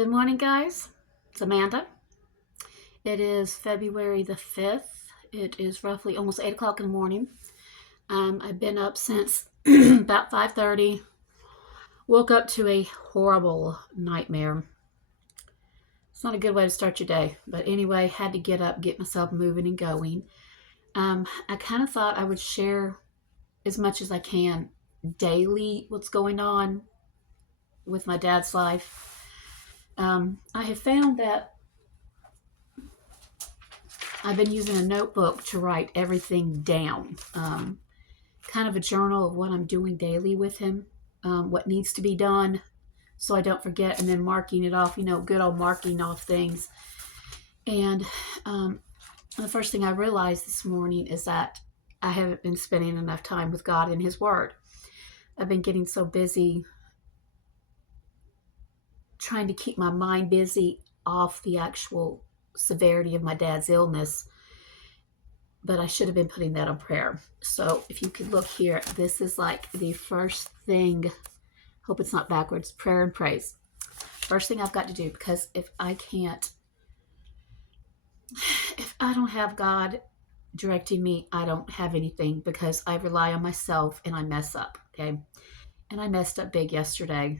Good morning, guys. It's Amanda. It is February the 5th. It is roughly almost 8 o'clock in the morning. I've been up since about 5:30. Woke up to a horrible nightmare. It's not a good way to start your day. But anyway, had to get up, get myself moving and going. I kind of thought I would share as much as I can daily what's going on with my dad's life. I have found that I've been using a notebook to write everything down, kind of a journal of what I'm doing daily with him, what needs to be done so I don't forget, and then marking it off, good old marking off things. And the first thing I realized this morning is that I haven't been spending enough time with God and His Word. I've been getting so busy trying to keep my mind busy off the actual severity of my dad's illness, but I should have been putting that on prayer. So if you could look here, this is like the first thing. Hope it's not backwards. Prayer and praise. First thing I've got to do, because if I don't have God directing me, I don't have anything, because I rely on myself and I mess up. Okay. And I messed up big yesterday.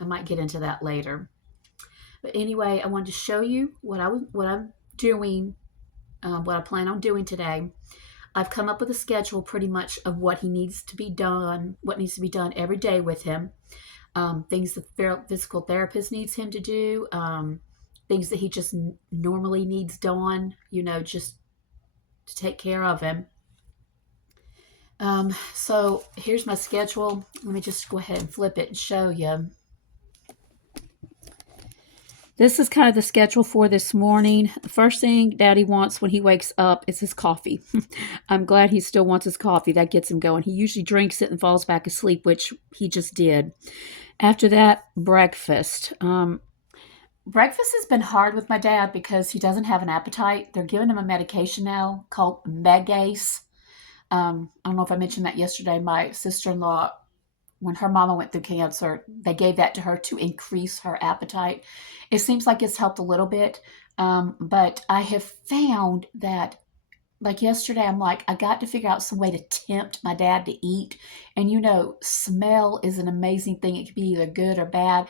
I might get into that later. But anyway, I wanted to show you what I'm doing, what I plan on doing today. I've come up with a schedule pretty much of what needs to be done every day with him. Things the physical therapist needs him to do, things that he just normally needs done, just to take care of him. So here's my schedule. Let me just go ahead and flip it and show you. This is kind of the schedule for this morning. The first thing Daddy wants when he wakes up is his coffee. I'm glad he still wants his coffee. That gets him going. He usually drinks it and falls back asleep, which he just did. After that, breakfast. Breakfast has been hard with my dad because he doesn't have an appetite. They're giving him a medication now called Megace. I don't know if I mentioned that yesterday. My sister-in-law, when her mama went through cancer, they gave that to her to increase her appetite. It seems like it's helped a little bit, but I have found that, like yesterday, I'm like, I got to figure out some way to tempt my dad to eat. And smell is an amazing thing. It could be either good or bad.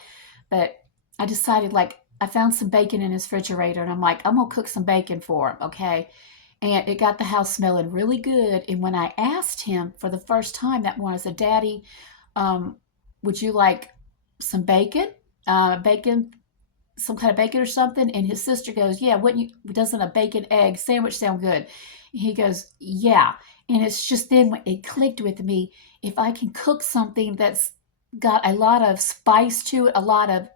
But I decided, like, I found some bacon in his refrigerator, and I'm like, I'm going to cook some bacon for him, okay? And it got the house smelling really good. And when I asked him for the first time that morning, I said, Daddy, would you like some bacon? Bacon, some kind of bacon or something? And his sister goes, yeah, doesn't a bacon egg sandwich sound good? And he goes, yeah. And it's just then when it clicked with me, if I can cook something that's got a lot of spice to it, a lot of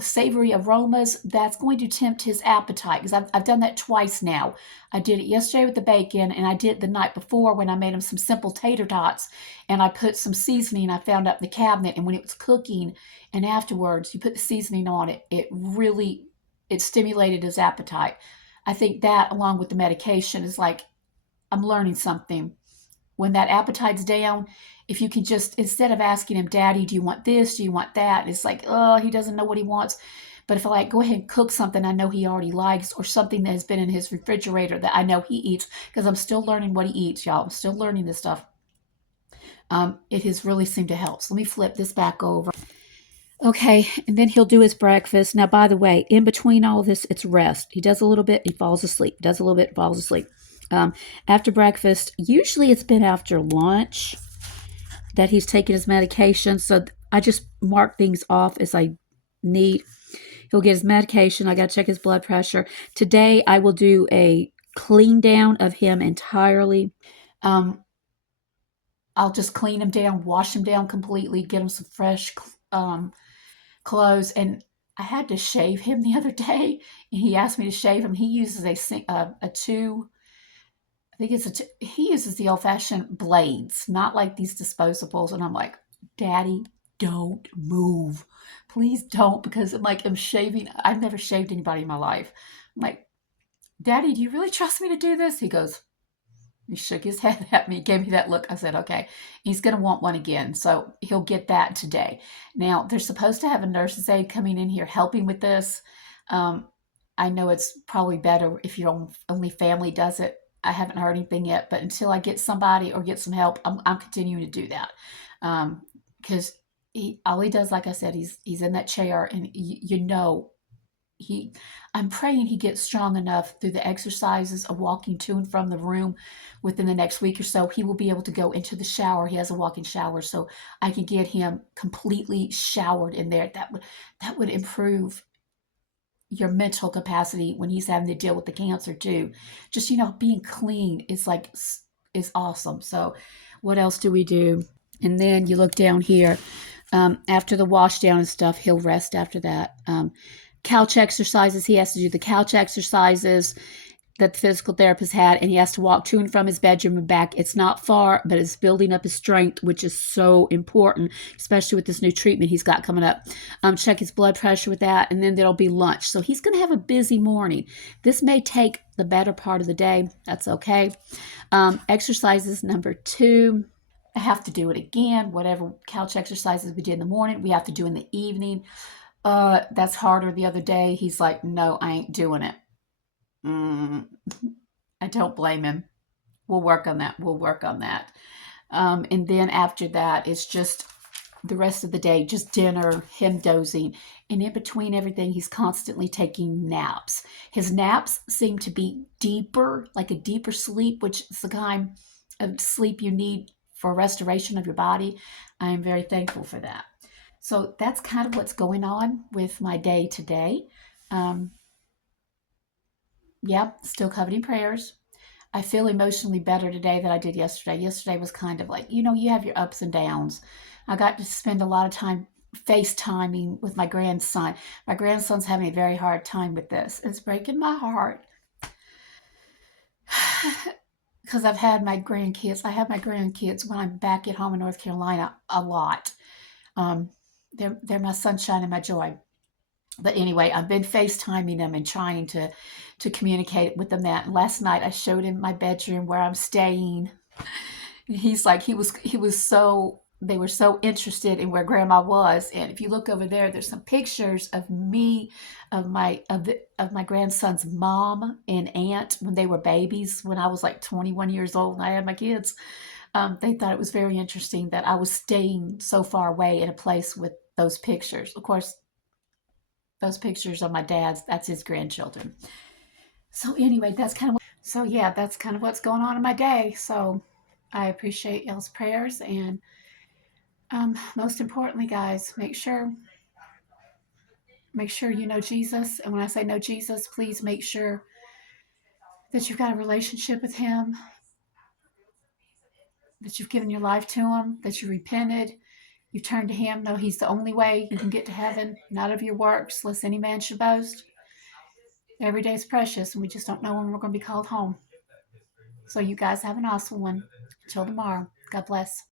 savory aromas, that's going to tempt his appetite, because I've done that twice now. I did it yesterday with the bacon, and I did it the night before when I made him some simple tater tots, and I put some seasoning I found up in the cabinet, and when it was cooking and afterwards you put the seasoning on it, it stimulated his appetite. I think that, along with the medication, is like, I'm learning something. When that appetite's down, if you can just, instead of asking him, Daddy, do you want this? Do you want that? It's like, oh, he doesn't know what he wants. But if I go ahead and cook something I know he already likes, or something that has been in his refrigerator that I know he eats, because I'm still learning what he eats, y'all. I'm still learning this stuff. It has really seemed to help. So let me flip this back over. Okay, and then he'll do his breakfast. Now, by the way, in between all of this, it's rest. He does a little bit, he falls asleep. Does a little bit, falls asleep. After breakfast, usually it's been after lunch that he's taken his medication. So I just mark things off as I need. He'll get his medication. I got to check his blood pressure. Today, I will do a clean down of him entirely. I'll just clean him down, wash him down completely, get him some fresh clothes. And I had to shave him the other day, and he asked me to shave him. He uses a two. I think he uses the old-fashioned blades, not like these disposables. And I'm like, Daddy, don't move. Please don't, because I'm shaving. I've never shaved anybody in my life. I'm like, Daddy, do you really trust me to do this? He goes, He shook his head at me, gave me that look. I said, okay, he's going to want one again. So he'll get that today. Now, they're supposed to have a nurse's aide coming in here helping with this. Um, I know it's probably better if your only family does it. I haven't heard anything yet, but until I get somebody or get some help, I'm continuing to do that. Because all he does, like I said, he's in that chair, and you know he I'm praying he gets strong enough through the exercises of walking to and from the room within the next week or so. He will be able to go into the shower. He has a walk-in shower, so I can get him completely showered in there. That would improve your mental capacity when he's having to deal with the cancer too. Just being clean is like is awesome. So what else do we do? And then you look down here. After the wash down and stuff, he'll rest after that. Couch exercises. He has to do the couch exercises that the physical therapist had, and he has to walk to and from his bedroom and back. It's not far, but it's building up his strength, which is so important, especially with this new treatment he's got coming up. Check his blood pressure with that, and then there'll be lunch. So he's going to have a busy morning. This may take the better part of the day. That's okay. Exercises number 2. I have to do it again. Whatever couch exercises we did in the morning, we have to do in the evening. That's harder. The other day, he's like, no, I ain't doing it. I don't blame him. We'll work on that. We'll work on that. And then after that, it's just the rest of the day, just dinner, him dozing. And in between everything, he's constantly taking naps. His naps seem to be deeper, like a deeper sleep, which is the kind of sleep you need for restoration of your body. I am very thankful for that. So that's kind of what's going on with my day today. Um, Yep, still coveting prayers. I feel emotionally better today than I did yesterday. Yesterday was kind of like, you have your ups and downs. I got to spend a lot of time FaceTiming with my grandson. My grandson's having a very hard time with this. It's breaking my heart because I've had my grandkids. I have my grandkids when I'm back at home in North Carolina a lot. Um, they're my sunshine and my joy. But anyway, I've been FaceTiming them and trying to communicate with them that. And last night I showed him my bedroom where I'm staying. He's like he was so they were so interested in where grandma was. And if you look over there, there's some pictures of me, of my grandson's mom and aunt when they were babies, when I was like 21 years old and I had my kids. They thought it was very interesting that I was staying so far away in a place with those pictures. Of course, those pictures of my dad's, that's his grandchildren. So anyway, that's kind of what's going on in my day. So I appreciate y'all's prayers, and most importantly, guys, make sure you know Jesus. And when I say know Jesus, please make sure that you've got a relationship with him, that you've given your life to him, that you repented, you turned to him. Know he's the only way you can get to heaven, not of your works, lest any man should boast. Every day is precious, and we just don't know when we're going to be called home. So you guys have an awesome one. Until tomorrow, God bless.